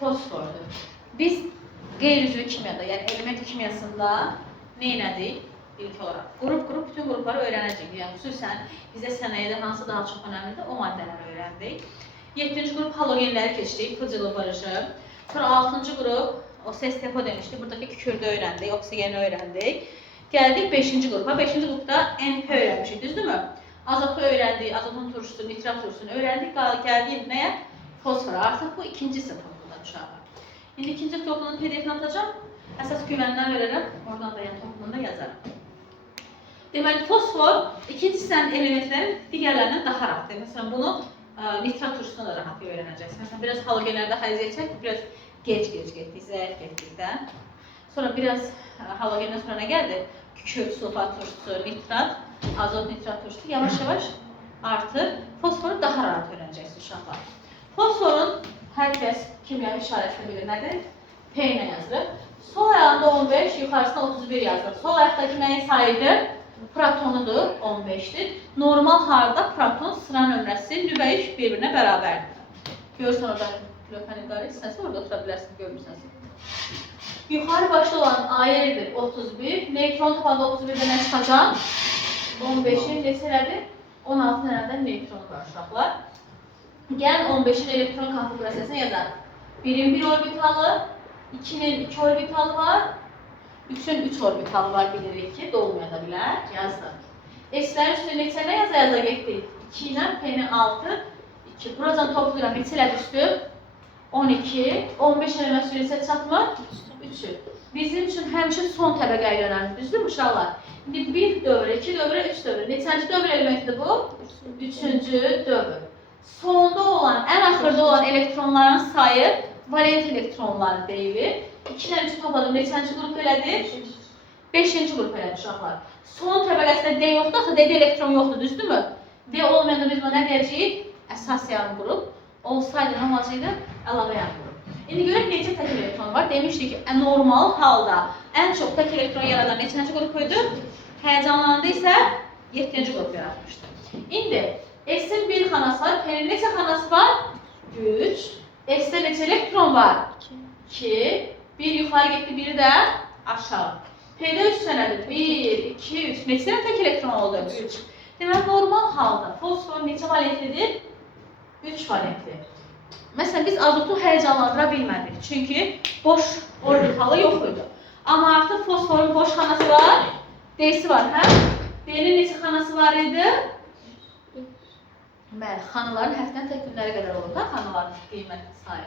fosfordur. Biz qeyri-üzvü kimyada, yəni element kimyasında nə elədik? İlk olaraq qrup bütün qrupları öyrənəcəyik. Yəni xüsusən bizə sənayədə hansı daha çox önəmlidir, o maddələri öyrəndik. 7-ci qrup halogenləri keçdik, fıcılı barışı. Sonra 6-cı qrup, o ses depo demişdik, buradakı kükürdü öyrəndik, oksigeni öyrəndik. Gəldik 5-ci qrupa. 5-ci qrupda NP öyrənmişik, düzdürmü? Azotu öyrəndik, azotun turşusu, nitrat turşusunu öyrəndik. Gəldik nəyə? Fosfora. Artıq bu ikinci sınıfında uşaqlar. İndi ikinci topluluğun PDF-ini atacağım. Əsas güvəndən verərəm, oradan da yəni topluluğunda yazarım. Deməli, fosfor ikinci hissənin elementlərin digərlərindən daha rahatdır. Məsələn, bunu nitrat turşusuna da rahat öyrənəcəksiniz. Məsələn, biraz halogenlərdə xəziyyət biraz gec getdik, zəif getdikdən. Sonra biraz halogendən sonra nə gəldi? Kükürt, sulfat turşusu, nitrat, azot nitrat turşusu yavaş-yavaş artır. Fosforu daha rahat öyrənəcəksiniz uşaqlar. Fosforun hər kəs kimya işarəsini bilir. Nədir? P ilə yazılır. Sol ayağında 15, yuxarısında 31 yazılır. Sol ayaqdakı nəyin sayıdır? Protonudur, 15'dir. Normal halda proton sıra nömrəsi nüvəyi bir-birinə bərabərdir. Görürsən orada lövhəni idarə etsinəsə, orada otura bilərsin, görmürsənsə. Yuxarı başda olan A yeridir 31, neutron tapanda 31-də nə çıxacaq? 15'in neçələdir? 16 dənədən neutron var uşaqlar. Gəlin 15'in elektron konfigurasiyasını yazaq. 1'in 1 orbitalı, 2'nin 2 orbitalı var. 3'ün 3 orbitalı var, bilirik ki, dolmaya da bilər, yazdım. S-lərin üstünü neçələ yaza getdik? 2 ilə P-ni 6, 2. Buradan toplayıram, neçələ düşdü? 12, 15 eləmə sürəsi çatmır? 3'ü. Bizim üçün həmişə son təbəqə ilə önemli, düzdür mü uşaqlar? İndi 1 dövrə, 2 dövrə, 3 dövrə. Neçənci dövr elementidir bu? 3-cü dövr. Sonda olan, ən axırda olan elektronların sayı valent elektronlar deyilir. 2 ilə 3 topladım, neçənci qrup elədir? 5-ci qrup elədir uşaqlar. Son təbəqəsində D yoxdur, axı D-də elektron yoxdur, düzdürmü? D olmayanda biz buna nə deyəcəyik? Əsas yarım qrup. Olsaydı nə olacaqdı? Əlavə yarım qrup. İndi görək neçə tək elektron var. Demişdik ki, normal halda ən çox tək elektron yaradan neçənci qrup idi? Həyəcanlananda isə 7-ci qrup yaratmışdı. İndi S-in bir xanası var, P-nin neçə xanası var? 3. S-də neçə elektron var? 2. Bir yuxarı getdi, biri də aşağı. P-də 3 dənədir. 1, 2, 3. Neçə dənə tək elektron oldu? 3. Deməli, normal halda fosfor neçə valentlidir? 3 valentli. Məsələn, biz azotu həyəcanlandıra bilmədik. Çünki boş orbitalı yox idi. Amma artıq fosforun boş xanası var. D-si var, hə? D-nin neçə xanası var idi? Bəli, xanaların həftənin tək günləri qədər olur da, xanaların qiymətli sayı.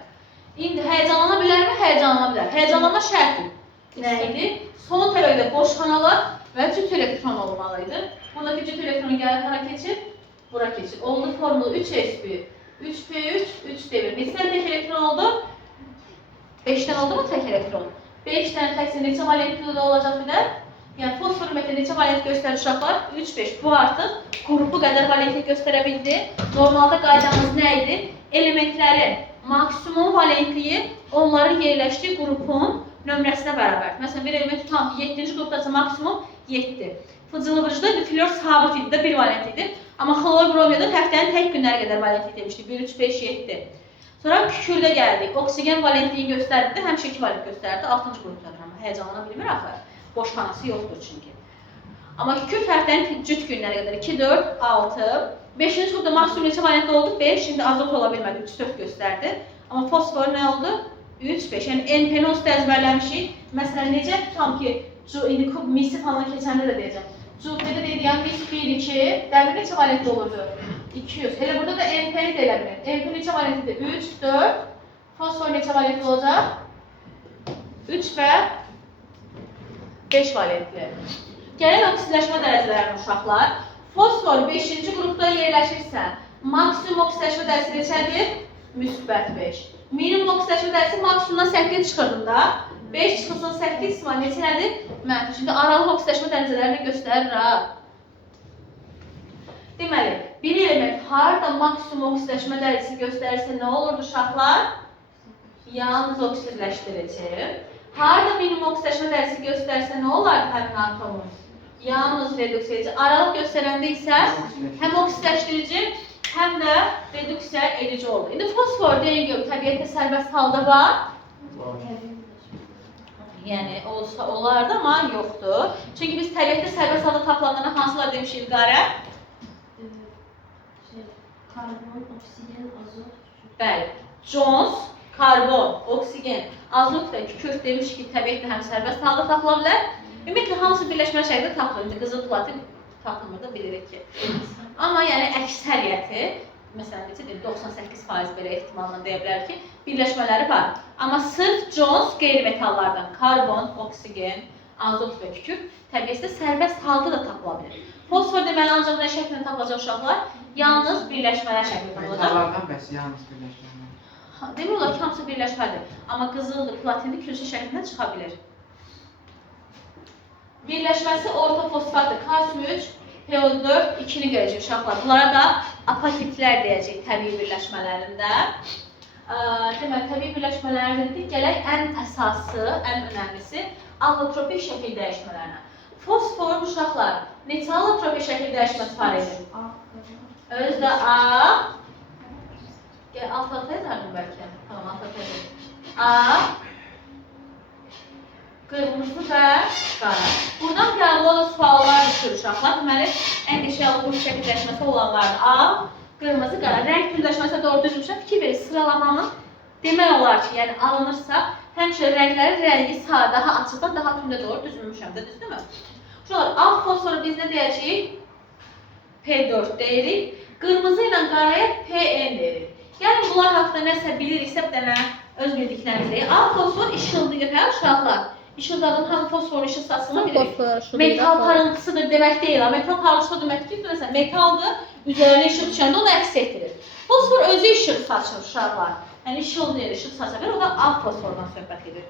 İndi həyəcanlana bilərmi? Həyəcanlana bilər. Həyəcanlama şərti nə idi? Son təbəqədə boş xanalar və cüt elektron olmalıydı. Buradakı cüt elektronu gəlir, hara keçir? Bura keçir. Oldu formulu 3s1, 3p3, 3d1. Neçə tək elektron oldu? 5-dən oldu mu tək elektron? 5 dənə təksə neçə valentli də olacaq bir də? Yəni fosfor ümumiyyətlə neçə valent göstərir uşaqlar? 3-5. Bu artıq qrupu qədər valentli göstərə bildi. Normalda qaydamız nə idi? Elementlərin maksimum valentliyi onların yerləşdiyi qrupun nömrəsinə bərabərdir. Məsələn, bir element tutalım ki, 7-ci qrupdasa maksimum 7. Fıcılı bıcıda flor sabit idi də 1 valent idi. Amma xlor bromiyada həftənin tək günləri qədər valentli demişdik. 1, 3, 5, 7. Sonra kükürdə gəldik. Oksigen valentliyi göstərdi, həmişə 2 valent göstərdi. 6-cı qrupdadır, amma həyəcanlana bilmir axı. Boş xanası yoxdur çünki. Amma kükürt həftənin cüt günləri qədər 2, 4, 6. 5-ci qrupda maksimum neçə valentli oldu? 5. Şimdi azot ola bilmədi, 3, 4 göstərdi. Amma fosfor nə oldu? 3, 5. Yəni NP-ni onsuz əzbərləmişik. Məsələn, necə tutam ki, indi misi falan keçəndə də deyəcəm. Cüvbədə deyilən mis 1, 2, dəmir neçə valentli olurdu? 200. Elə burada da NP-ni də elə bilir. NP neçə valentlidir? 3, 4. Fosfor neçə valentli olacaq? 3 və 5 valentli. Gəlin oksidləşmə dərəcələrinə uşaqlar. Fosfor 5-ci qrupda yerləşirsə, maksimum oksidləşmə dərəcəsi neçədir? Müsbət 5. Minimum oksidləşmə dərəcəsi maksimumdan 8 çıxırdım da. 5 çıxılsın 8 var, neçədir? Mənfi. Çünki aralıq oksidləşmə dərəcələrini göstərir ha. Deməli, bir element harada maksimum oksidləşmə dərəcəsi göstərirsə nə olurdu uşaqlar? Yalnız oksidləşdirici. Harada minimum oksidləşmə dərəcəsi göstərirsə nə olardı həmin atomun? Yalnız reduks edici. Aralıq göstərəndə isə həm oksidləşdirici, həm də reduksiya edici olur. İndi fosfor deyin ki, təbiətdə sərbəst halda var. Yəni olsa olardı, amma yoxdur. Çünki biz təbiətdə sərbəst halda tapılanlarına hansılar demişik İlqarə? Karbon, oksigen, azot. Bəli. Jones, karbon, oksigen, azot və kükürt demiş ki, təbiətdə həm sərbəst halda tapıla bilər. Ümumiyyətlə, hamısı birləşmə şəkildə tapılır. İndi qızıl platin tapılmır da bilirik ki. Amma yəni əksəriyyəti, məsələn, 98% belə ehtimalla deyə bilər ki, birləşmələri var. Amma sırf Jones qeyri-metallardan karbon, oksigen, azot və kükürt təbiətdə sərbəst halda da tapıla bilər. Fosfor deməli ancaq nə şəklində tapılacaq uşaqlar? Yalnız birləşmələr şəklində tapılacaq. Metallardan bəs yalnız birləşmələr. Demək olar ki, hamısı birləşmədir. Amma qızıldır, platindir, külçə şəklində çıxa bilir. Birləşməsi orta fosfatdır. Kalsium 3, PO4, 2-ni görəcək uşaqlar. Bunlara da apatitlər deyəcək təbii birləşmələrində. Demək, təbii birləşmələrində gələk ən əsası, ən önəmlisi allotropik şəkil dəyişmələrinə. Fosfor uşaqlar neçə allotropik şəkil dəyişməsi var edir? Özdə A. Gəl, alt-alta yazardım bəlkə. Tamam, alt-alta yazardım. A. Qırmızı və qara. Buradan qəbul olan suallar düşür uşaqlar. Deməli, ən qəşəng allotropik şəkil dəyişməsi olanlardır. A. Qırmızı, qara. Rəng tündləşməsi doğru düzmüşəm. Fikir verir, sıralamanın demək olar ki, yəni alınırsa, həmişə rənglərin rəngi sadə, daha açıqdan daha tündə doğru düzülmüşəm də, düzdürmü? Şuralar, ağ fosforu biz nə deyəcəyik? P4 deyirik. Qırmızı ilə qaraya PN deyirik. Yəni, bunlar haqqında nəsə biliriksə, bir dənə öz bildiklərimiz deyik. Ağ fosfor işıldayır, hə uşaqlar? İşıldadım, hamı fosforun işıl saçını bilirik. Metal parıltısıdır demək deyil. Metal parıltısı demək ki, metaldır, üzərinə işıl düşəndə onu əks etdirir. Fosfor özü işıl saçır uşaqlar. Yəni, işıldayır, işıl saçır. O da ağ fosfordan söhbət edir.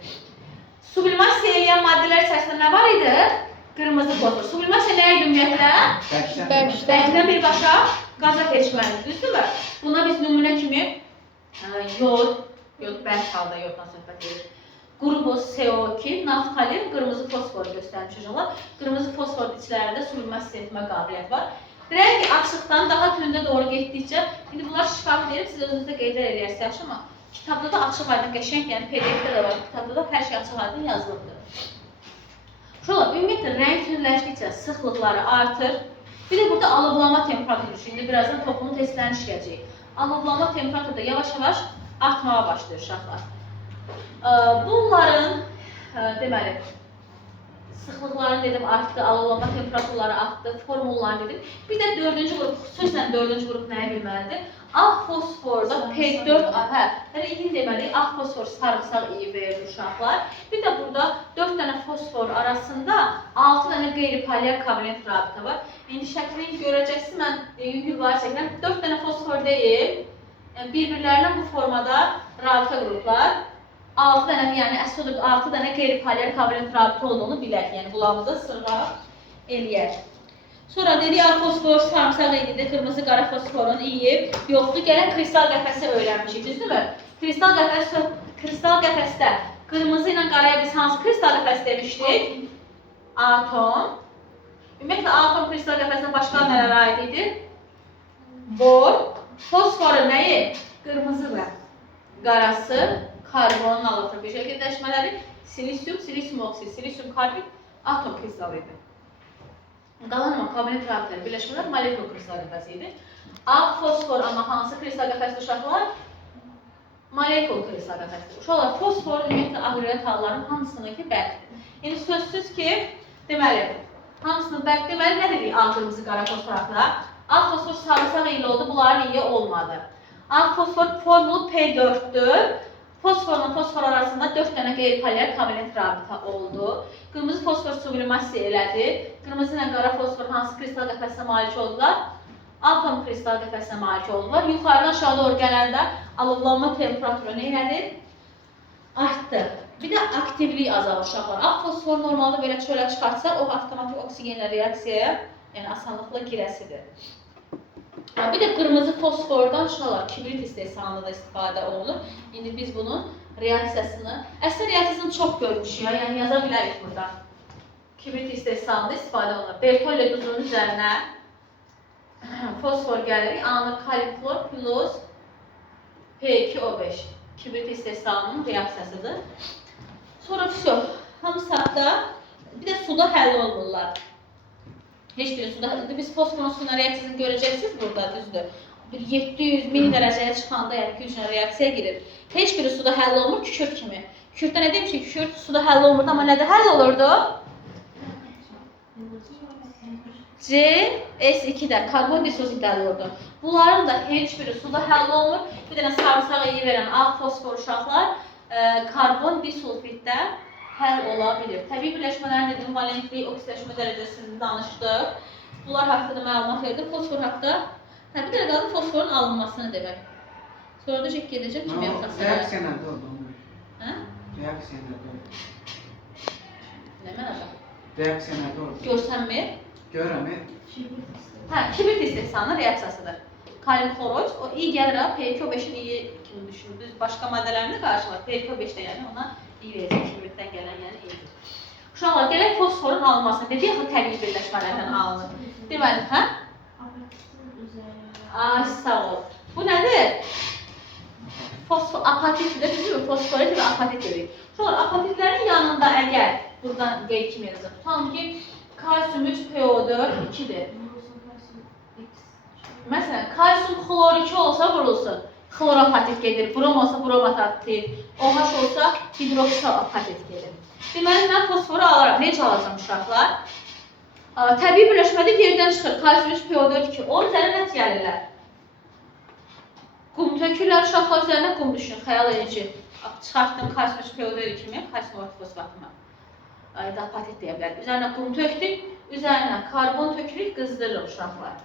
Sublimasiya eləyən maddələr içərisində nə var idi? Qırmızı fosfor. Sublimasiya nə idi ümumiyyətlə? Bərkdən birbaşa qaza keçməlidir, düzdürmü? Buna biz nümunə kimi yod bərk halda yoddan söhbət edir. Qrupoz CO2, naftalin, qırmızı fosforu göstərmiş uşaqlar. Qırmızı fosfor içlərində sublimasiya etmə qabiliyyət var. Rəng açıqdan daha tündə doğru getdikcə, indi bunlar şifafi deyirəm, siz özünüzdə qeydlər eləyərsiniz, yaxşı, amma kitabda da açıq aydın qəşəng, yəni PDF-də də var, kitabda da hər şey açıq aydın yazılıbdır. Şöyle, ümumiyyətlə, rəng tündləşdikcə sıxlıqları artır. Bir də burada alovlama temperaturu düşür. İndi birazdan toplum testlərini işləyəcək. Alovlama temperaturu da yavaş-yavaş artmağa başlayır uşaqlar. Bunların, deməli, sıxlıqlarını dedim artdı, alovlama temperaturları artdı, formullarını dedim. Bir də dördüncü qrup, xüsusən dördüncü qrup nəyə bilməlidir? Ağ fosforda P4, yəni deməli, ağ fosfor sarımsaq iyi verir uşaqlar. Bir də burada 4 dənə fosfor arasında 6 dənə qeyri-polyar kovalent rabitə var. İndi şəklini görəcəksiniz, mən yüngül var çəkirəm. 4 dənə fosfor deyil, bir-birlərinə bu formada rabitə qruplar. 6 dənə, yəni əsl odur 6 dənə qeyri-polyar kovalent rabitə olduğunu bilək, yəni qulağımızda sırğa eləyək. Sonra dedik, ağ fosfor, sarımsaq idi, qırmızı qara fosforun iyi yoxdur. Gələn kristal qəfəsi öyrənmişik, düzdürmü? Kristal qəfəsdə qırmızı ilə qaraya biz hansı kristal qəfəs demişdik? Atom. Ümumiyyətlə, atom kristal qəfəsinə başqa nələrə aid idi? Bor. Fosforun nəyi? Qırmızı və qarası, karbonun allotropik şəkil dəyişmələri, silisium, silisium oksid, silisium karbid, atom kristal idi. Qalan amma kovalent rabitəli birləşmələr molekul kristal qəfəsi idi. Ağ fosfor amma hansı kristal qəfəsdir uşaqlar? Molekul kristal qəfəsdir. Uşaqlar, fosfor ümumiyyətlə aqreliyat halların hamısınınki bərkdir. Yəni sözsüz ki, deməli, hamısının bərk deməli nə dedik ağ, qırmızı, qara fosfor haqqında? Ağ fosfor sarımsaq ilə oldu, bunların iyi olmadı. Ağ fosfor formulu P4'dür. Fosforla fosfor arasında 4 dənə qeyri-polyar kovalent rabitə oldu. Qırmızı fosfor sublimasiya elədi. Qırmızı ilə qara fosfor hansı kristal qəfəsinə malik oldular? Atom kristal qəfəsinə malik oldular. Yuxarıdan aşağı doğru gələndə alovlanma temperaturu nə elədi? Artdı. Bir də aktivlik azalır uşaqlar. Ağ fosfor normalda belə çölə çıxartsa, o avtomatik oksigenlə reaksiyaya, yəni asanlıqla girəsidir. Bir də qırmızı fosfordan uşaqlar kibrit istehsalında da istifadə olunur. İndi biz bunun reaksiyasını, əslində reaksiyasını çox görmüşük, yəni yaza bilərik burada. Kibrit istehsalında istifadə olunur. Bertolli duzunun üzərinə fosfor gəlirik, anı kaliklor plus P2O5 kibrit istehsalının reaksiyasıdır. Sonra vəsə, hamısı haqqda bir də suda həll olurlar. Heç biri suda, biz fosforun suyuna reaksiyasını görəcəksiniz burada, düzdür. Bir 700-1000 dərəcəyə çıxanda, yəni güclə reaksiyaya girir. Heç biri suda həll olmur, kükürt kimi. Kükürtdə nə demişik? Kükürt suda həll olmurdu, amma nədə həll olurdu? CS2-də karbon dioksid həll olurdu. Bunların da heç biri suda həll olmur. Bir dənə sarımsağı iyi verən ağ fosfor uşaqlar karbon disulfiddə həll ola bilir. Təbii birləşmələrin dediyim valentlik, oksidləşmə dərəcəsini danışdıq. Bunlar haqqında məlumat verdik. Fosfor haqqında bir dənə qaldı fosforun alınmasını demək. Sonra da gedəcəm kimya xəstələri. Reaksiya nədə oldu? Hə? Reaksiya nədə oldu? Nə mənada? Reaksiya nədə oldu? Görsənmir? Görəm. Kibrit istehsalının reaksiyasıdır. Kalium xloroid, o iyi gəlir ha, P2O5-in iyi kimi düşünür. Biz başqa maddələrini qarşılar. P2O5-də yəni ona iyi verəcək, kibritdən gələn yəni iyidir. Uşaqlar, gələk fosforun alınmasını. Dedik axı təbii birləşmələrdən alınır. Deməli, hə? Ay, sağ ol. Bu nədir? Fosfor apatitdir, düzdür? Fosforit və apatit dedik. Uşaqlar, apatitlərin yanında əgər buradan qeyd kimi yazır. Tutalım ki, kalsium 3PO4 2-dir. Məsələn, kalsium xlor 2 olsa vurulsun, xlorapatit gedir, brom olsa bromapatit, OH olsa hidroksalapatit gedir. Deməli, mən fosforu alaram. Necə alacam uşaqlar? Təbii birləşmədə yerdən çıxır, kalsium 3PO4 2. Onun üzərinə nə gəlirlər? Qum tökürlər, uşaqlar üzərinə qum düşünün, xəyal edin ki, çıxartdım kalsium 3PO4 2-mi, kalsium ortofospatımı. Apatit deyə bilərik. Üzərinə qum tökdük, üzərinə karbon tökürük, qızdırırıq uşaqlar.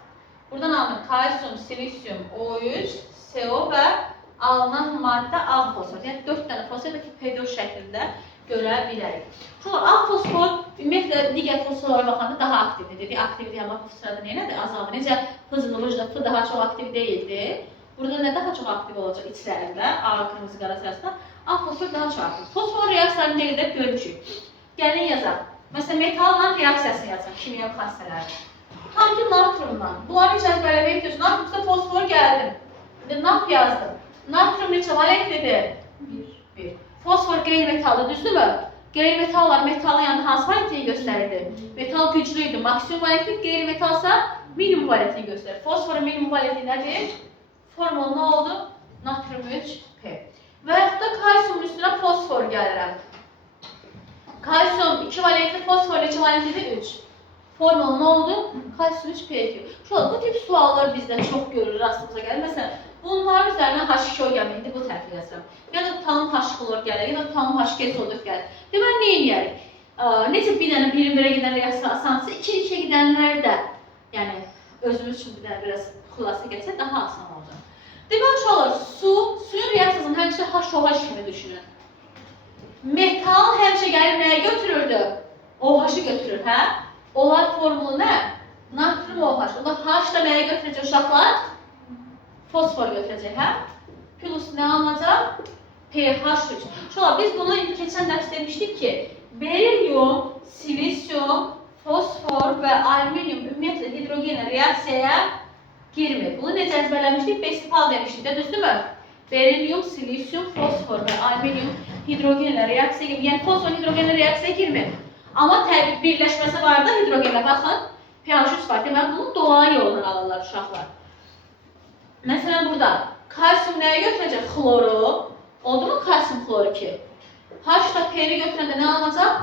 Buradan alınır kalsium, silisium, O3, CO və alınan maddə ağ fosfor. Yəni 4 dənə fosfor ki, P4 şəklində görə bilərik. Sonra ağ fosfor ümumiyyətlə digər fosforlara baxanda daha aktivdir. Dedik, aktivdir, amma bu sırada nədir? Azaldır. Necə fızılığıcda F daha çox aktiv deyildi. Burada nə daha çox aktiv olacaq içlərində, ağ, qırmızı, qara sırasında? Ağ fosfor daha çox aktiv. Fosfor reaksiyalarını nə qədər görmüşük. Gəlin yazaq. Məsələn, metalla reaksiyasını yazaq, kimya xassələri. Tam ki, natriumdan. Bunları necə əzbərləməyə gidiyorsun? Natriumda fosfor gəldim. Nap yazdım. Natrium neçə valentlidir? 1. Fosfor qeyri-metaldır, düzdürmü? Qeyri-metallar metalın yanında hansı valentliyi göstərirdi? Metal güclüydü. Maksimum valentlik qeyri-metalsa minimum valentliyi göstərir. Fosforun minimum valentliyi nədir? Formulu nə oldu? Natrium 3P. Və yaxud da kalsiumun üstünə fosfor gəlirəm. Kalsium 2 valentli, fosfor neçə valentlidir? 3. Formulu nə oldu? Kalsium 3P2. Bu tip suallar bizdə çox görülür, rastımıza gəlir. Məsələn, bunların üzərinə H2O gəlir, indi bu tərəf yazıram. Ya da tutalım H-xlor gəlir, ya da tutalım H2SO4 gəlir. Deməli, nə edəyərik? Necə bir dənə birin birə gedən reaksiya asansı, 2-2-yə gedənlər də, yəni özümüz üçün bir dənə biraz xülasə gəlsə daha asan olacaq. Deməli, uşaqlar, suyun reaksiyasını həmişə H-OH kimi düşünün. Metal həmişə gəlib nəyə götürürdü? OH-ı götürür, hə? Onlar formulu nə? Natrium OH. Onlar H da nəyə götürəcək uşaqlar? Fosfor götürəcək, hə? Plus nə alınacaq? pH3. Uşaqlar, biz bunu keçən dərs demişdik ki, berilyum, silisium, fosfor və alüminium ümumiyyətlə hidrogenlə reaksiyaya girmir. Bunu necə əzbərləmişdik? Besipal demişdik də, düzdürmü? Berilyum, silisium, fosfor və alüminium hidrogenlə reaksiyaya girmir. Yəni, fosfor hidrogenlə reaksiyaya girmir. Amma təbii birləşməsi var da hidrogenlə, baxın, pH3 var. Deməli, bunu dolayı yoldan alırlar uşaqlar. Məsələn, burada kalsium nəyə götürəcək? Xloru. Oldu mu kalsium xloru 2? H da P-ni götürəndə nə alınacaq?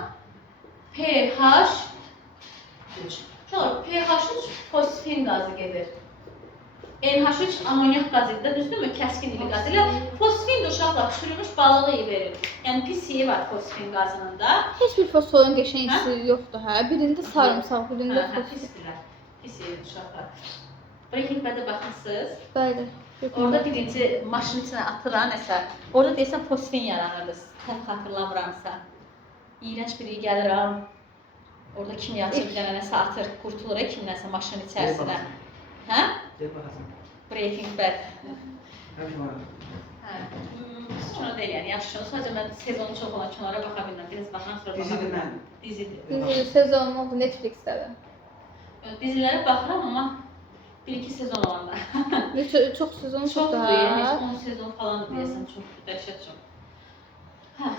pH3. Uşaqlar, pH3 fosfin qazı gedir. NH3 amonyak qazıdır, düzdürmü? Kəskin ili qazı ilə. Fosfin də uşaqlar çürümüş balığı iyi verir. Yəni pis iyi var fosfin qazının da. Heç bir fosforun qəşəngisi yoxdur, hə? Birində sarımsaq, birində fosfor. Pis iyi uşaqlar. Breaking Bad'ə baxırsınız. Bəli. Orada birinci maşının içinə atıran nəsə. Orada deyəsən fosfin yaranırdı. Tək xatırlamıramsa. İğrənc biri gəlir ha. Orada kimyaçı bir dənə nəsə atır, qurtulur kimdənsə maşının içərisinə. Hə? Breaking Bad. Kino deyil, yəni yaxşı kino. Sadəcə mən sezonu çox olan kinolara baxa bilməm. Biraz baxan sonra baxa bilməm. Dizidir. Dizi sezonu oldu Netflix'də də. Dizilərə baxıram, amma 1-2 sezon olanda. Çox sezon Çox çoxdur deyil, hə. 10 sezon falan deyəsən, çox dəhşət çox. Hə,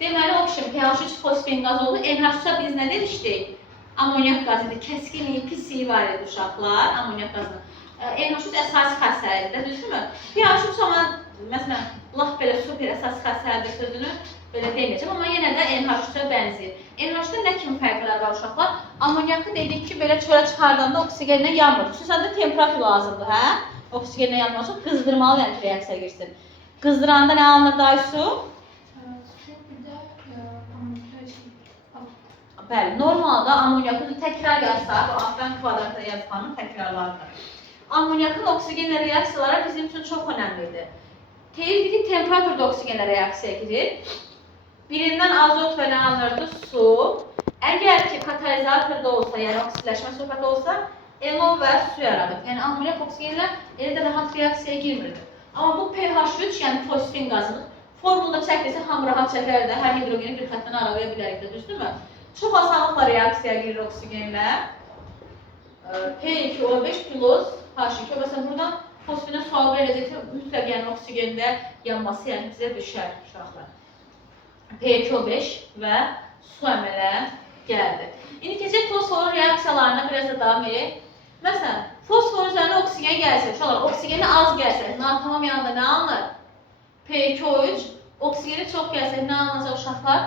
deməli, o kimi pH3 fosfen qazı oldu. NH3-a biz nə demişdik? Amonyak qazıdır. Kəskinliyi, pisliyi var idi uşaqlar, amonyak qazının. NH3 əsas xəstəlikdir, düzdürmü? pH3 amma, məsələn, laf belə super əsas xəstəlikdir sözünü belə deməyəcəm, amma yenə də NH3-ə bənzəyir. NH3-də nə kimi fərqlər var uşaqlar? Amonyakı dedik ki, belə çölə çıxardanda oksigenlə yanmır. Xüsusən də temperatur lazımdır, hə? Oksigenlə yanması qızdırmalı yəni reaksiya girsin. Qızdıranda nə alınır dayısu? Bəli, normalda amonyakın təkrar yazsaq, bu altdan kvadratda yazılanın təkrarlarıdır. Amonyakın oksigenlə reaksiyaları bizim üçün çox önəmlidir. Deyildi ki, temperaturda oksigenlə reaksiya girir. Birindən azot və nə alınırdı? Su. Əgər ki, katalizatorda olsa, yəni oksidləşmə söhbəti olsa, NO və su yaradır. Yəni amonyak oksigenlə elə də rahat reaksiyaya girmirdi. Amma bu pH3, yəni fosfin qazını formulda çəkdirsə, hamı rahat çəkər də, hər hidrogeni bir xətdən aralaya bilərik də, düzdürmü? Çox asanlıqla reaksiyaya girir oksigenlə. P2O5 plus H2O. Məsələn, buradan fosfinə sual verəcəksə, mütləq yəni oksigende yanması yəni bizə düşər uşaqlar. P2O5 və su əmələ gəldi. İndi keçək fosforun reaksiyalarına biraz da davam edək. Məsələn, fosfor üzərində oksigen gəlsə, uşaqlar, oksigeni az gəlsə, tamam yanında nə alınır? P2O3, oksigeni çox gəlsə, nə alınacaq uşaqlar?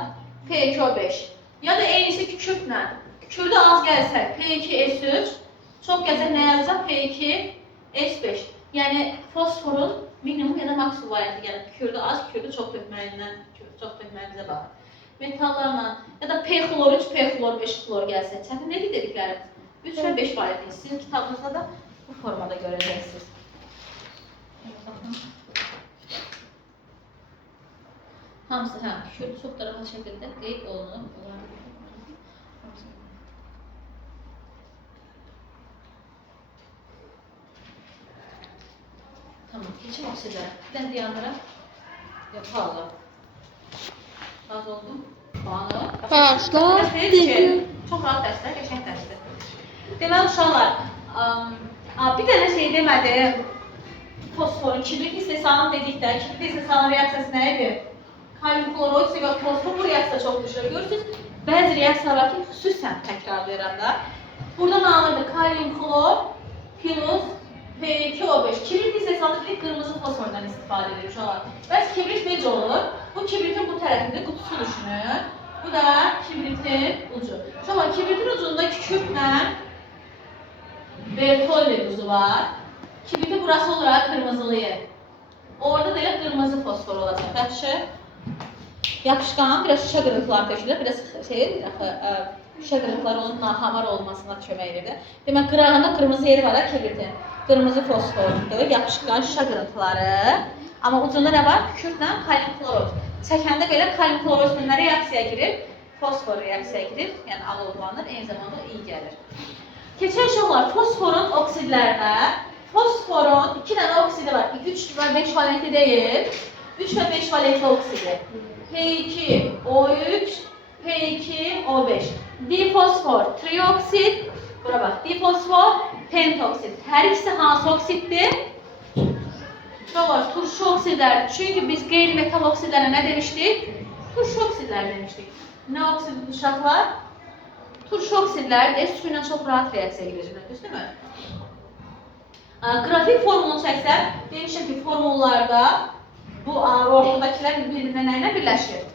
P2O5. Ya da eynisi kükürdlə. Kükürdü az gəlsə, P2S3, çox gəlsə nə yazacaq? P2S5. Yəni, fosforun minimum ya da maksimum variantı gəlir. Kükürdü az, kükürdü çox tökməyimizə baxır. Metallarla ya da P-xlor3, P-xlor5 xlor gəlsə, çətin nədir dediklərimiz? 3 və 5 variantı. Sizin kitabınızda da bu formada görəcəksiniz. Hamısı, hə, kükürdü çox da rahat şəkildə qeyd olunur. Tamam, keçim oksidlərə. Bir dənə dayandıra. Yapalım. Az oldu. Puanı. Başlar dedim. Çox rahat dərslər, qəşəng dərslər. Deməli, uşaqlar, bir dənə şey demədim. Fosforun kibrit istehsalını dedikdə, kibrit istehsalının reaksiyası nə idi? Kalium kloroid və fosfor bu reaksiya çox düşür. Görürsünüz, bəzi reaksiyalar var ki, xüsusən təkrarlayıram da. Burada nə alırdı? Kalium klor plus P2O5. Kibrit istehsalında dedik, qırmızı fosfordan istifadə edir uşaqlar. Bəs kibrit necə olur? Bu kibritin bu tərəfində qutusu düşünün. Bu da kibritin ucu. Uşaqlar, kibritin ucunda kükürtlə bertolli buzu var. Kibriti burası olaraq qırmızılıyır. Orada da elə qırmızı fosfor olacaq. Yaxşı. Yapışqan, biraz şüşə qırıqları tökülür, biraz şüşə qırıqları onun nahamar olmasına kömək edir. Demək, qırağında qırmızı yeri var da kibritin. Qırmızı fosfordur, yapışqan şüşə qırıqları. Amma ucunda nə var? Kükürtlə kalium kloroid. Çəkəndə belə kalium kloroidlə reaksiyaya girir, fosfor reaksiyaya girir, yəni alovlanır, eyni zamanda iyi gəlir. Keçək uşaqlar, fosforun oksidlərinə. Fosforun 2 dənə oksidi var, 3 və 5 valentli deyil, 3 və 5 valentli oksidi. P2O3, P2O5. Difosfor, trioksid, bura bax, difosfor, pentoksid. Hər ikisi hansı oksiddir? Uşaqlar, turşu oksidlərdir. Çünki biz qeyri-metal oksidlərə nə demişdik? Turşu oksidlər demişdik. Nə oksidir uşaqlar? Turşu oksidlərdir, su ilə çox rahat reaksiyaya girəcəklər, düzdürmü? Qrafik formulunu çəksək, demişim ki, formullarda bu ortadakilər bir-birinə nə ilə birləşir?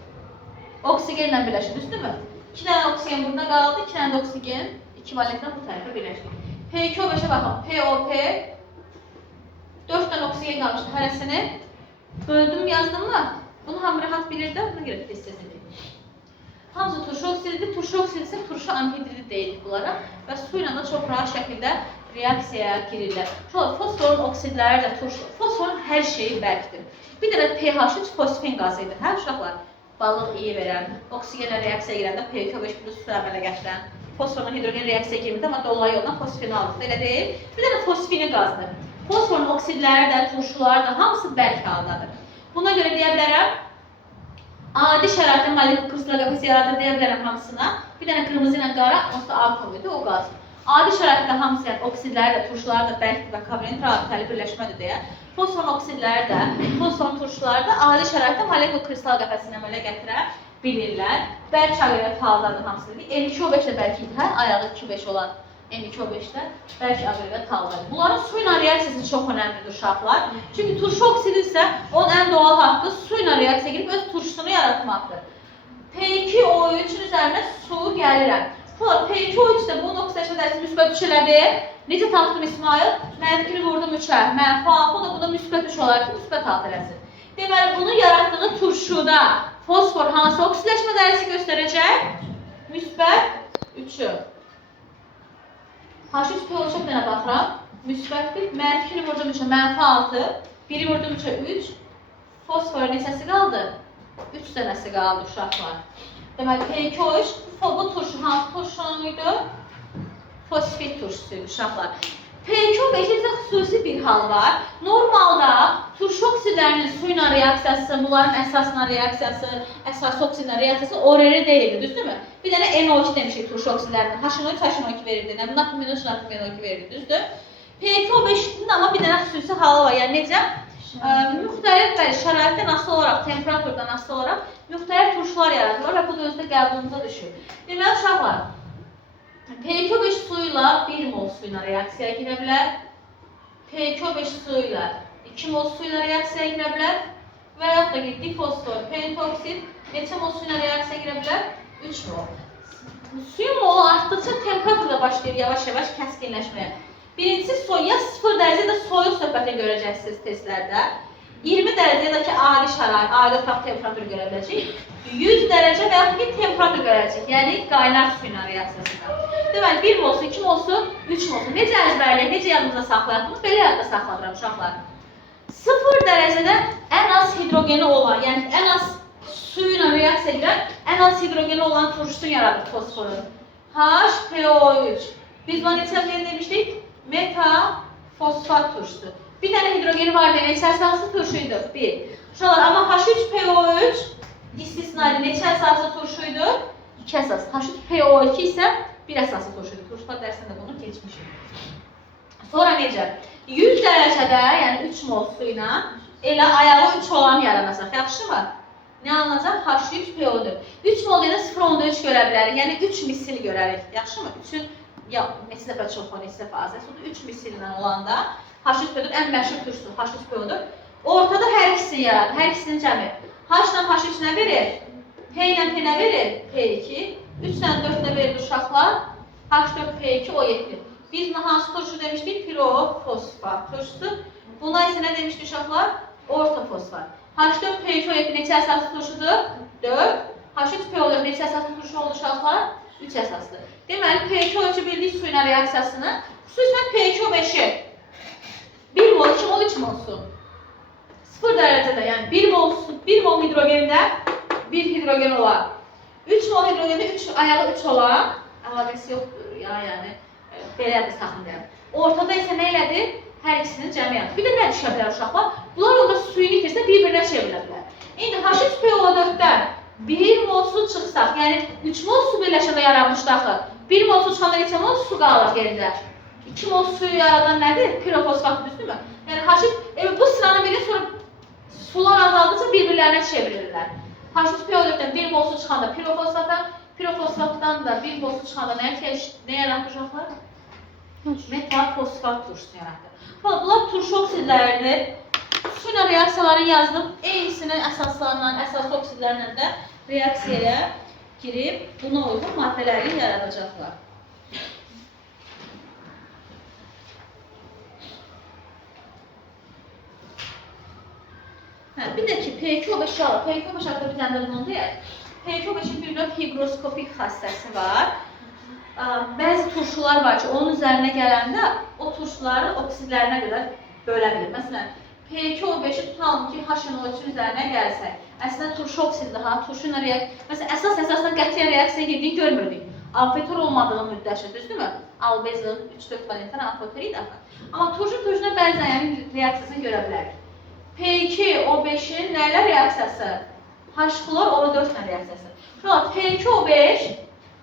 Oksigenlə birləşir, düzdürmü? 2 dənə oksigen burada qaldı, 2 dənə də oksigen ekvivalentlə bu tərəfə birləşir. P2O5'ə baxın, POP 4 dənə oksigen qalmışdı hərəsini. Böldüm, yazdım mı? Bunu hamı rahat bilir də, buna görə tez-tezdir. Hamısı turşu oksididir, turşu oksidi isə turşu anhidridi deyilir bunlara və su ilə də çox rahat şəkildə reaksiyaya girirlər. Fosforun oksidləri də turşu. Fosforun hər şeyi bərkdir. Bir dənə pH3 fosfin qazıdır, hə uşaqlar? Balıq iyi verən, oksigenlə reaksiyaya girəndə P2O5 plus su əmələ gətirən, fosforun hidrogen reaksiyaya girmədə, amma dolayı yoldan fosfini alır, elə deyil. Bir dənə fosfini qazdır. Fosforun oksidləri də, turşuları da hamısı bərk haldadır. Buna görə deyə bilərəm, adi şəraitdə molekul kristallografiyası yaradır deyə bilərəm hamısına. Bir dənə qırmızı ilə qara, onsuz da A komidir, o qaz. Adi şəraitdə hamısı, yəni oksidləri də, turşuları da bərkdir və kovalent rabitəli birləşmədir deyə. Fosforun oksidləri də, fosforun turşuları da adi şəraitdə molekul kristal qəfəsini əmələ gətirə bilirlər. Bərk aqreqat haldadır hamısı dedik. N2O5 də bərk idi, hə? Ayağı 2-5 olan N2O5-də bərk aqreqat haldadır. Bunların su ilə reaksiyası çox önəmlidir uşaqlar. Çünki turşu oksidi isə onun ən doğal haqqı su ilə reaksiya edib öz turşusunu yaratmaqdır. P2O3-ün üzərinə su gəlirəm. P2O3 də bunun oksidaşma dərsi müsbət 3 elədir. Necə tapdım İsmail? Mənfi vurdum 3-ə. Mənfi 6, o da bunda müsbət 3 olar ki, müsbət 6 eləsin. Deməli, bunun yaratdığı turşuda fosfor hansı oksidaşma dərsi göstərəcək? Müsbət 3-ü. H3PO3-ə bir dənə baxıram. Müsbət 1, mənfi 2-ni vurdum 3-ə, mənfi 6. 1-i vurdum 3-ə 3. Fosfor neçəsi qaldı? 3 dənəsi qaldı uşaqlar. Deməli, P2O3 bu turşu hansı turşunuydu? Fosfit turşusuydu uşaqlar. P2O5-də xüsusi bir hal var. Normalda turşu oksidlərinin su ilə reaksiyası, bunların əsasla reaksiyası, əsas oksidlə reaksiyası ORR deyildi, düzdürmü? Bir dənə NO2 demişik turşu oksidlərinin. H2O3, H2O2 verirdi. Natrium-NO3, Natrium-NO2 verirdi, düzdür? P2O5-in amma bir dənə xüsusi halı var. Yəni necə? Müxtəlif şəraitdən asılı olaraq, temperaturdan asılı olaraq müxtəlif turşular yaradılır və bu da özdə qəbulumuza düşür. Deməli, uşaqlar, P2O5 suyla 1 mol suyla reaksiyaya girə bilər. P2O5 suyla 2 mol suyla reaksiyaya girə bilər. Və yaxud da ki, difosfor, pentoksid neçə mol suyla reaksiyaya girə bilər? 3 mol. Suyun molu artdıqca temperaturda başlayır yavaş-yavaş kəskinləşməyə. Birincisi, ya 0 dərəcədə soyuq söhbətini görəcəksiniz testlərdə. 20 dərəcədəki adi şərait, adi otaq temperaturu görə biləcək. 100 dərəcə və yaxud ki, temperatur görəcək. Yəni, qaynaq su ilə reaksiyasında. Deməli, 1 molsu, 2 molsu, 3 molsu. Necə əzbərləyək, necə yanımıza saxlayaq? Bunu belə yadda saxladıram uşaqlar. 0 dərəcədə ən az hidrogeni olan, yəni ən az su ilə reaksiya edən, ən az hidrogeni olan turşusunu yaradır fosforu. HPO3. Biz buna neçə demişdik? Metafosfat turşusu. Bir dənə hidrogeni var deyə neçə əsaslı turşuydu? 1. Uşaqlar, amma H3PO3 istisnaydı. Neçə əsaslı turşuydu? 2 əsaslı. H3PO2 isə 1 əsaslı turşuydu. Turşular dərsində bunu keçmişik. Sonra necə? 100 dərəcədə, yəni 3 mol su ilə elə ayağı 3 olan yaranacaq. Yaxşımı? Nə alınacaq? H3PO4. 3 mol ilə 0.3 görə bilərik. Yəni 3 misil görərik. Yaxşımı? 3-ün neçə dəfə çox var, neçə dəfə az. 3 misillə olanda H3PO4 ən məşhur turşusu H3PO4. Ortada hər ikisini yaradır, hər ikisinin cəmi. H ilə H3 nə verir? P ilə P nə verir? P2. 3 ilə 4 nə verir uşaqlar? H4P2O7. Biz buna hansı turşu demişdik? Pirofosfat turşusu. Buna isə nə demişdik uşaqlar? Ortofosfat. H4P2O7 neçə əsaslı turşudur? 4. H3PO4 neçə əsaslı turşu oldu uşaqlar? 3 əsaslı. Deməli, P2O3-ü bildik su ilə reaksiyasını. Xüsusən P2O5-i 1 mol, 2 mol, 3 mol su. 0 dərəcədə, yəni 1 mol hidrogenda 1 hidrogen olan. 3 mol hidrogenda ayağı 3 olan, əlaqəsi yoxdur, yəni belədir saxlayalım. Ortada isə nə elədir? Hər ikisinin cəmi yanır. Bir də nə düşə bilər uşaqlar? Bunlar orada suyunu itirsə bir-birinə çevrilə bilər. İndi H3PO4-dən 1 mol su çıxsaq, yəni 3 mol su birləşəndə yaranmışdı axı. 1 mol su çıxanda neçə mol su qalır yerində? 2 mol suyu yaradan nədir? Pirofosfat düzdürmü? Yəni bu sıranın biri sonra sular azaldıqca bir-birlərinə çevrilirlər. H3PO4-dən 1 mol su çıxanda pirofosfata, pirofosfatdan da 1 mol su çıxanda nə yaratmışaqlar? Metafosfat turşusu yaratdı. Bunlar turşu oksidlərini su ilə reaksiyaların yazdım. Eynisinin əsaslarından, əsas oksidlərlə də reaksiyaya girib buna uyğun maddələri yaradacaqlar. Bir də ki, P2O5 haqqında bir dənə də bunu deyək. P2O5-in bir növ higroskopik xassəsi var. Bəzi turşular var ki, onun üzərinə gələndə o turşuları oksidlərinə qədər bölə bilir. Məsələn, P2O5-i tutalım ki, H2O3-ün üzərinə gəlsək. Əslində turşu oksiddir, turşu ilə reaksiya. Məsələn, əsasdan qətiyyən reaksiya girdiyi görmürdük. Alfetor olmadığı müddətçə, düzdürmü? Albezin 3-4 valentan alfetor idi axı. Amma turşuna bənzəyən reaksiyasını görə bilərik. P2O5-in nə ilə reaksiyası? H-klor O4 ilə reaksiyası. P2O5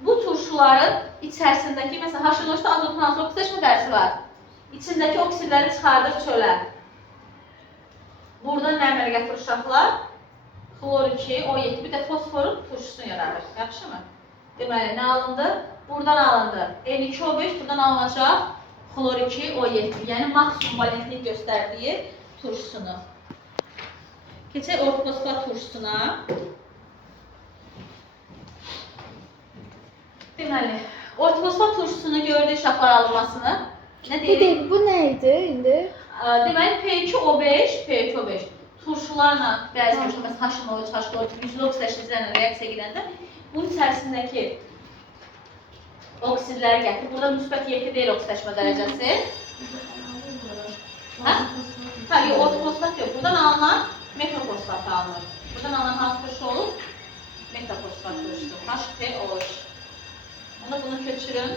bu turşu turşuların içərisindəki, məsələn, H-da azotun hansı oksidaşma dərsi var. İçindəki oksidləri çıxardır çölə. Burada nə əmələ gətirir uşaqlar? Xlor 2, O7, bir də fosforun turşusunu yaradır. Yaxşımı? Deməli, nə alındı? Buradan alındı. N2O5 buradan alınacaq xlor 2, O7, yəni maksimum valentlik göstərdiyi turşusunu. Keçək ortofosfat turşusuna. Deməli, ortofosfat turşusunu gördük uşaqlar alınmasını. Nə Bir deyirik? dəqiqə, bu nə idi indi? Deməli, P2O5 turşularla bəzi turşular, məsələn, H-OH, H-OH, güclü oksidaşizlərlə reaksiya gedəndə bunun içərisindəki oksidləri gətirir. Burada müsbət 7 deyil oksidaşma dərəcəsi. Hə? Hə, yox, ortofosfat yox. Buradan alınan metafosfat alınır. Buradan alınan hansı turşu olur? Metafosfat turşusu. HPOH. Onda bunu köçürün.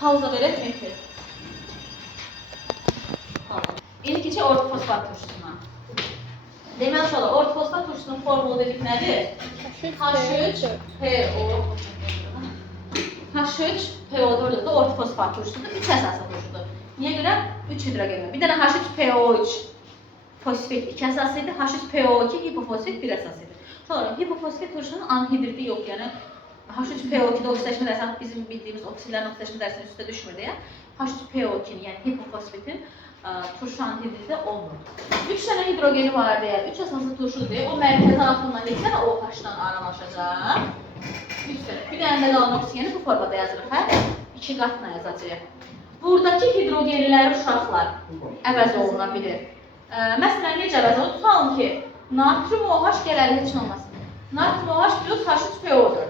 Pauza verək metil. İndi keçək ortofosfat turşusuna. Deməli uşaqlar, ortofosfat turşusunun formulu dedik nədir? H3PO4 da ortofosfat turşusudur. 3 əsaslı turşudur. Niyə görə? 3 hidrogen. Bir dənə H3PO3 fosfit 2 əsası idi, H3PO2 hipofosfit 1 əsası idi. Sonra hipofosfit turşunun anhidridi yox, yəni H3PO2-də oksidaşma dərsi bizim bildiyimiz oksidlərin oksidaşma dərsinin üstə düşmür deyə H3PO2-nin, yəni hipofosfitin turşu anhidridi olmur. 3 dənə hidrogeni var deyə, 3 əsaslı turşudur deyə o mərkəzi atomdan 2 dənə OH-dan aranlaşacaq. 3 dənə. Bir dənə də qalan oksigeni bu formada yazırıq, hə? 2 qatla yazacaq. Buradakı hidrogenləri uşaqlar əvəz oluna bilir. Məsələn, necə əvəz olur? Tutalım ki, natrium OH gələr, heç nə olmasın. Natrium OH plus H3PO4.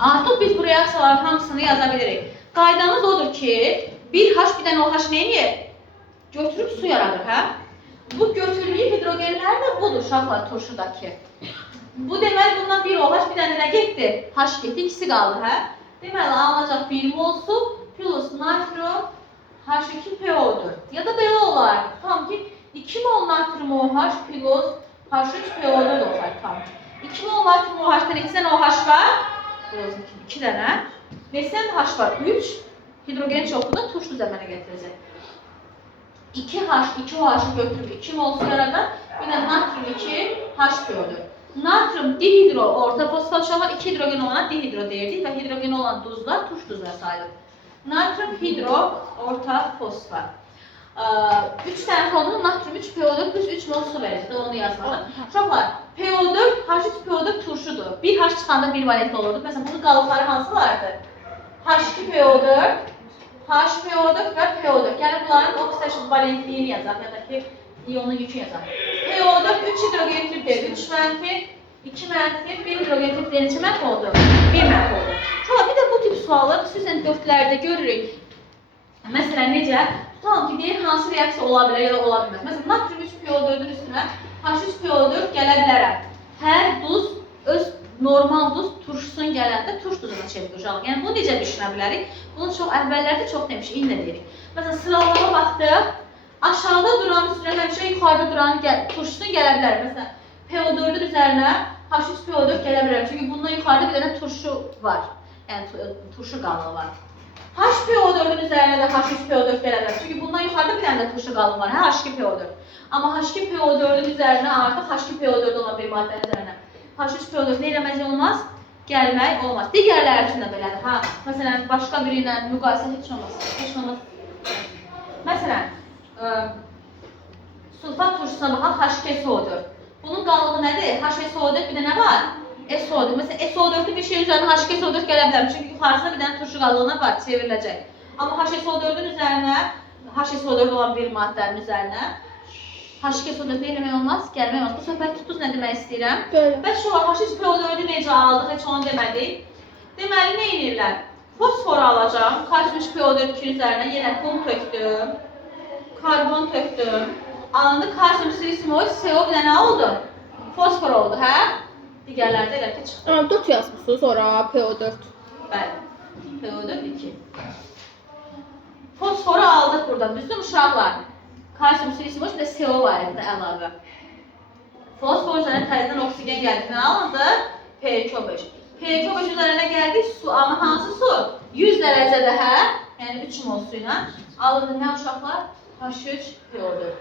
Artıq biz bu reaksiyaların hamısını yaza bilirik. Qaydamız odur ki, bir H, bir dənə OH neyini? Götürüb su yaradır, hə? Bu götürdüyü hidrogenlər də budur uşaqlar turşudakı. Bu deməli bundan bir OH, bir dənə nə getdi? H getdi, ikisi qaldı, hə? Deməli alınacaq 1 mol su plus natrium H2PO4. Ya da belə olar. Tam ki 2 mol natrium OH plus H3PO4 olsaydı tam. 2 mol natrium OH-dan 2 dənə OH var. 2 dənə. Neçə dənə H var? 3. Hidrogen çoxluğu da turşu zəmənə gətirəcək. 2H, 2OH-ı götürüb 2 mol su yaradan, bir də natrium 2, HPO4. Natrium dihidro orta fosfat uşaqlar 2 hidrogen olana dihidro deyirdik və hidrogen olan duzlar turş duzlar sayılır. Natrium hidro orta fosfat. 3 dənə olduğunda natrium 3 PO4 plus 3 mol su verəcək. Onu yazmalı. Uşaqlar, PO4, H3PO4 turşudur. Bir H çıxanda bir valentli olurdu. Məsələn, bunun qalıqları hansılardır? H2PO4, HPO4 və PO4. Yəni bunların oksidaşın valentliyini yazaq, ya da ki, iyonun yükünü yazaq. PO4 3 hidrogen tripdir, 3 mənfi, 2 mənfi, 1 hidrogen tripdir, neçə mənfi oldu? 1 mənfi oldu. Şöyle bir də bu tip sualları xüsusən 4-lərdə görürük. Məsələn, necə? Tutalım ki, deyir, hansı reaksiya ola bilər ya da ola bilməz. Məsələn, natrium 3 PO4-ün üstünə H3PO4 gələ bilərəm. Hər duz öz normal duz turşusun gələndə turş duzuna çevirir uşaq. Yəni bunu necə düşünə bilərik? Bunu çox əvvəllərdə çox demişik, indi də deyirik. Məsələn, sıralama baxdıq. Aşağıda duran üstünə həmişə yuxarıda duran turşusun gələ bilər. Məsələn, PO4-ün üzərinə H3PO4 gələ bilər. Çünki bundan yuxarıda bir dənə turşu var. Yəni turşu qalığı var. HPO4-ün üzərinə də H3PO4 gələ bilər. Çünki bundan yuxarıda bir dənə də turşu qalığı var, hə? H2PO4. Amma H2PO4-ün üzərinə artıq H2PO4 olan bir maddənin üzərinə H3PO4 nə eləmək olmaz? Gəlmək olmaz. Digərləri üçün də belədir. Ha, məsələn, başqa biri ilə müqayisə heç olmaz. Məsələn, sulfat turşusuna baxaq H2SO4. Bunun qalığı nədir? H2SO4 bir də nə var? SO4. Məsələn, SO4-ün bir şey üzərinə H2SO4 gələ bilər. Çünki yuxarısında bir dənə turşu qalığına var, çevriləcək. Amma H2SO4-ün üzərinə, H2SO4 olan bir maddənin üzərinə H2SO4 nə eləmək olmaz? Gəlmək olmaz. Bu söhbət tutdunuz nə demək istəyirəm? Bəs şu var, H2PO4-ü necə aldıq? Heç onu demədik. Deməli, nə edirlər? Fosforu alacağım, kalsium 3PO4 üzərinə yenə kum tökdüm, karbon tökdüm. Alındı kalsium silisium, CO bir dənə oldu? Fosfor oldu, hə? Digərlərdə elə ki çıxdı. 4 yazmışsınız ora, PO4. Bəli, PO4 2. Fosforu aldıq buradan, düzdür uşaqlar? Kalsium silisium, bir də CO var idi əlavə. Fosfor üzərinə təzədən oksigen gəldi. Nə alındı? P2O5. PQ5 üzərinə gəldik, su, amma hansı su? 100 dərəcədə hə? Yəni 3 mol su ilə alındı nə uşaqlar? H3PO4.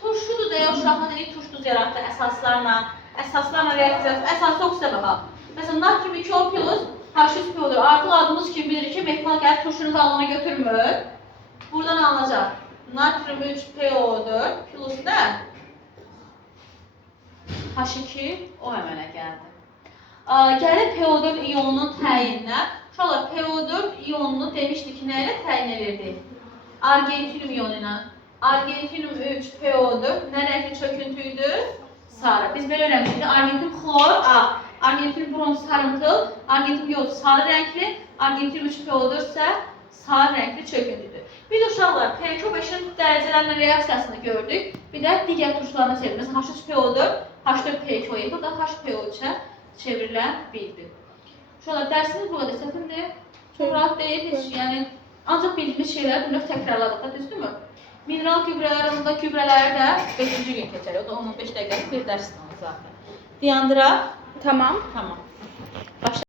Turşudur deyə uşaqlar dedik, turş duz yaratdı əsaslarla reaksiyası, əsası oxusa baxa. Məsələn, natrium 2 plus H3PO4. Artıq adımız kimi bilir ki, metal gəlib turşunu qalına götürmür. Buradan alınacaq. Natrium 3PO4 plus nə? H2O əmələ gəldi. Gəlir PO4 iyonunun təyininə. Uşaqlar, PO4 iyonunu demişdik ki, nə ilə təyin edirdik? Argentinium iyonu ilə. Argentinium 3PO4 nə rəngli çöküntüydü? Sarı. Biz belə öyrənmişdik ki, argentinium xlor ağ, argentinium bron sarımtıl, argentinium yod sarı rəngli, argentinium 3PO4 isə sarı rəngli çöküntüdür. Bir də uşaqlar, PQ5-in dərəcələrlə reaksiyasını gördük. Bir də digər turşularına çevrilir. H3PO4, H4PQ, bu da HPO3-ə çevrilə bildi. Uşaqlar, dərsimiz bu qədər çətindir. Çox rahat deyil, heç yəni ancaq bildiyimiz şeyləri bunları təkrarladıq da, düzdürmü? Mineral gübrələr, onda gübrələri də 5-ci gün keçərik. O da 15 dəqiqəlik bir dərsdir zaten. Dayandıraq. Tamam. Tamam.